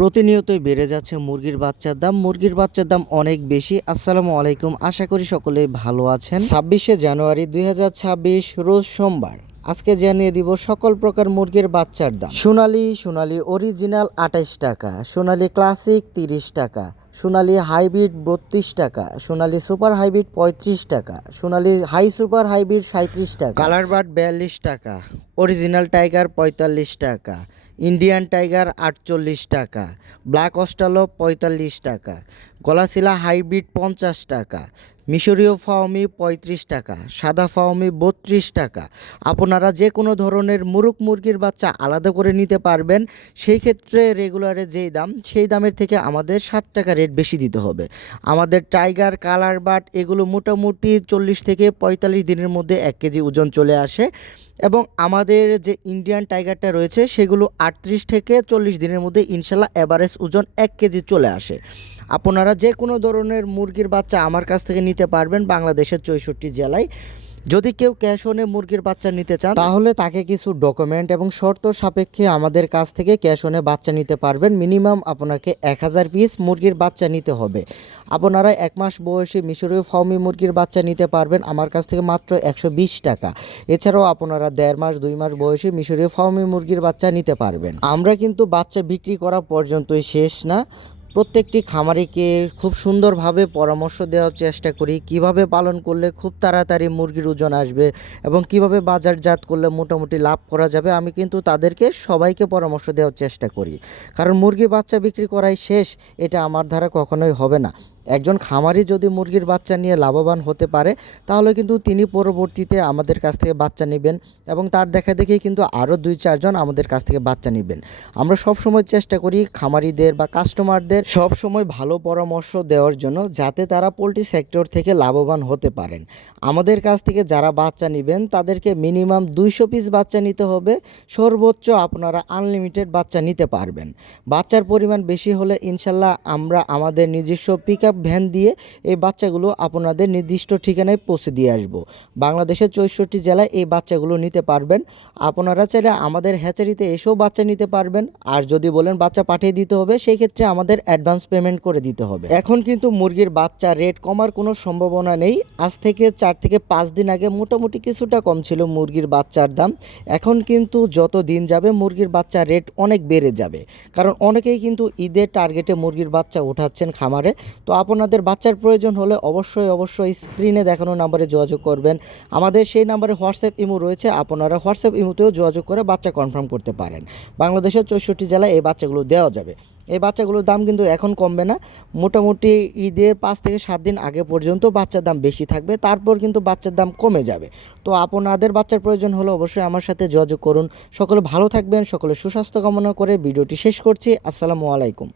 প্রতিনিয়তই বেড়ে যাচ্ছে মুরগির বাচ্চার দাম। মুরগির বাচ্চার দাম অনেক বেশি। আসসালামু আলাইকুম। আশা করি সকলেই ভালো আছেন। ছাব্বিশে জানুয়ারি দুই হাজার ছাব্বিশ, রোজ সোমবার। আজকে জানিয়ে দিব সকল প্রকার মুরগির বাচ্চার দাম। সোনালি সোনালি অরিজিনাল আঠাইশ টাকা, সোনালি ক্লাসিক তিরিশ টাকা, সোনালি হাইব্রিড বত্রিশ টাকা, সোনালি সুপার হাইব্রিড পঁয়ত্রিশ টাকা, সোনালি হাই সুপার হাইব্রিড সাঁত্রিশ টাকা কালার বার্ড বিয়াল্লিশ টাকা অরিজিনাল টাইগার পঁয়তাল্লিশ টাকা ইন্ডিয়ান টাইগার আটচল্লিশ টাকা ব্ল্যাক অস্টালো পঁয়তাল্লিশ টাকা গলাশিলা হাইব্রিড পঞ্চাশ টাকা, মিশরীয় ফাওমি পঁয়ত্রিশ টাকা, সাদা ফাওমি বত্রিশ টাকা। আপনারা যে কোনো ধরনের মুরুক মুরগির বাচ্চা আলাদা করে নিতে পারবেন, সেই ক্ষেত্রে রেগুলারে যেই দাম, সেই দামের থেকে আমাদের ষাট টাকা রেট বেশি দিতে হবে। আমাদের টাইগার কালার বাট এগুলো মোটামুটি চল্লিশ থেকে পঁয়তাল্লিশ দিনের মধ্যে এক কেজি ওজন চলে আসে। এবং আমাদের যে ইন্ডিয়ান টাইগারটা রয়েছে, সেগুলো আটত্রিশ থেকে চল্লিশ দিনের মধ্যে ইনশাল্লাহ অ্যাভারেজ ওজন এক কেজি চলে আসে। আপনারা যে কোনো ধরনের মুরগির বাচ্চা আমার কাছ থেকে নিতে পারবেন বাংলাদেশের চৌষট্টি জেলায়। যদি কেউ ক্যাশ অনে মুরগির বাচ্চা নিতে চান, তাহলে তাকে কিছু ডকুমেন্ট এবং শর্ত সাপেক্ষে আমাদের কাছ থেকে ক্যাশ অনে বাচ্চা নিতে পারবেন। মিনিমাম আপনাকে এক হাজার পিস মুরগির বাচ্চা নিতে হবে। আপনারা এক মাস বয়সী মিশরীয় ফাউমি মুরগির বাচ্চা নিতে পারবেন, আমার কাছ থেকে মাত্র একশো বিশ টাকা। এছাড়াও আপনারা দেড় মাস, দুই মাস বয়সী মিশরীয় ফাউমি মুরগির বাচ্চা নিতে পারবেন। আমরা কিন্তু বাচ্চা বিক্রি করা পর্যন্তই শেষ না। প্রত্যেকটি খামারিকে খুব সুন্দরভাবে পরামর্শ দেওয়ার চেষ্টা করি। কীভাবে পালন করলে খুব তাড়াতাড়ি মুরগির ওজন আসবে এবং কীভাবে বাজারজাত করলে মোটামুটি লাভ করা যাবে, আমি কিন্তু তাদেরকে সবাইকে পরামর্শ দেওয়ার চেষ্টা করি। কারণ মুরগি বাচ্চা বিক্রি করাই শেষ, এটা আমার দ্বারা কখনোই হবে না। একজন খামারি যদি মুরগির বাচ্চা নিয়ে লাভবান হতে পারে, তাহলে কিন্তু তিনি পরবর্তীতে আমাদের কাছ থেকে বাচ্চা নেবেন এবং তার দেখা দেখি কিন্তু আরও দুই চারজন আমাদের কাছ থেকে বাচ্চা নেবেন। আমরা সব সময় চেষ্টা করি খামারিদের বা কাস্টমারদের সব সময় ভালো পরামর্শ দেওয়ার জন্য যাতে তারা পোলট্রি সেক্টর থেকে লাভবান হতে পারেন। আমাদের কাছ থেকে যারা বাচ্চা নেবেন, তাদেরকে মিনিমাম দুইশো পিস বাচ্চা নিতে হবে। সর্বোচ্চ আপনারা আনলিমিটেড বাচ্চা নিতে পারবেন। বাচ্চার পরিমাণ বেশি হলে ইনশাল্লাহ আমরা আমাদের নিজস্ব পিক আপ ভ্যান দিয়ে এই বাচ্চাগুলো আপনাদের নির্দিষ্ট ঠিকানায় পৌঁছে দিয়ে আসব। বাংলাদেশের চৌষট্টি জেলায় এই বাচ্চাগুলো নিতে পারবেন। আপনারা চাইলে আমাদের হ্যাচারিতে এসেও বাচ্চা নিতে পারবেন। আর যদি বলেন বাচ্চা পাঠিয়ে দিতে হবে সেই ক্ষেত্রে আমাদের অ্যাডভান্স পেমেন্ট করে দিতে হবে। এখন কিন্তু মুরগির বাচ্চা রেট কমার কোনো সম্ভাবনা নেই। আজ থেকে চার থেকে পাঁচ দিন আগে মোটামুটি কিছুটা কম ছিল মুরগির বাচ্চার দাম। এখন কিন্তু যত দিন যাবে, মুরগির বাচ্চা রেট অনেক বেড়ে যাবে। কারণ অনেকেই কিন্তু ঈদের টার্গেটে মুরগির বাচ্চা উঠাচ্ছেন খামারে। তো আপনাদের বাচ্চার প্রয়োজন হলে অবশ্যই অবশ্যই স্ক্রিনে দেখানো নাম্বারে যোগাযোগ করবেন। আমাদের সেই নাম্বারে হোয়াটসঅ্যাপ ইমো রয়েছে, আপনারা হোয়াটসঅ্যাপ ইমোতেও যোগাযোগ করে বাচ্চা কনফার্ম করতে পারেন। বাংলাদেশের চৌষট্টি জেলায় এই বাচ্চাগুলো দেওয়া যাবে। এই বাচ্চাগুলোর দাম কিন্তু এখন কমবে না। মোটামুটি ঈদের পাঁচ থেকে সাত দিন আগে পর্যন্ত বাচ্চার দাম বেশি থাকবে, তারপর কিন্তু বাচ্চার দাম কমে যাবে। তো আপনাদের বাচ্চার প্রয়োজন হলে অবশ্যই আমার সাথে যোগাযোগ করুন। সকলে ভালো থাকবেন, সকলে সুস্বাস্থ্য কামনা করে ভিডিওটি শেষ করছি। আসসালামু আলাইকুম।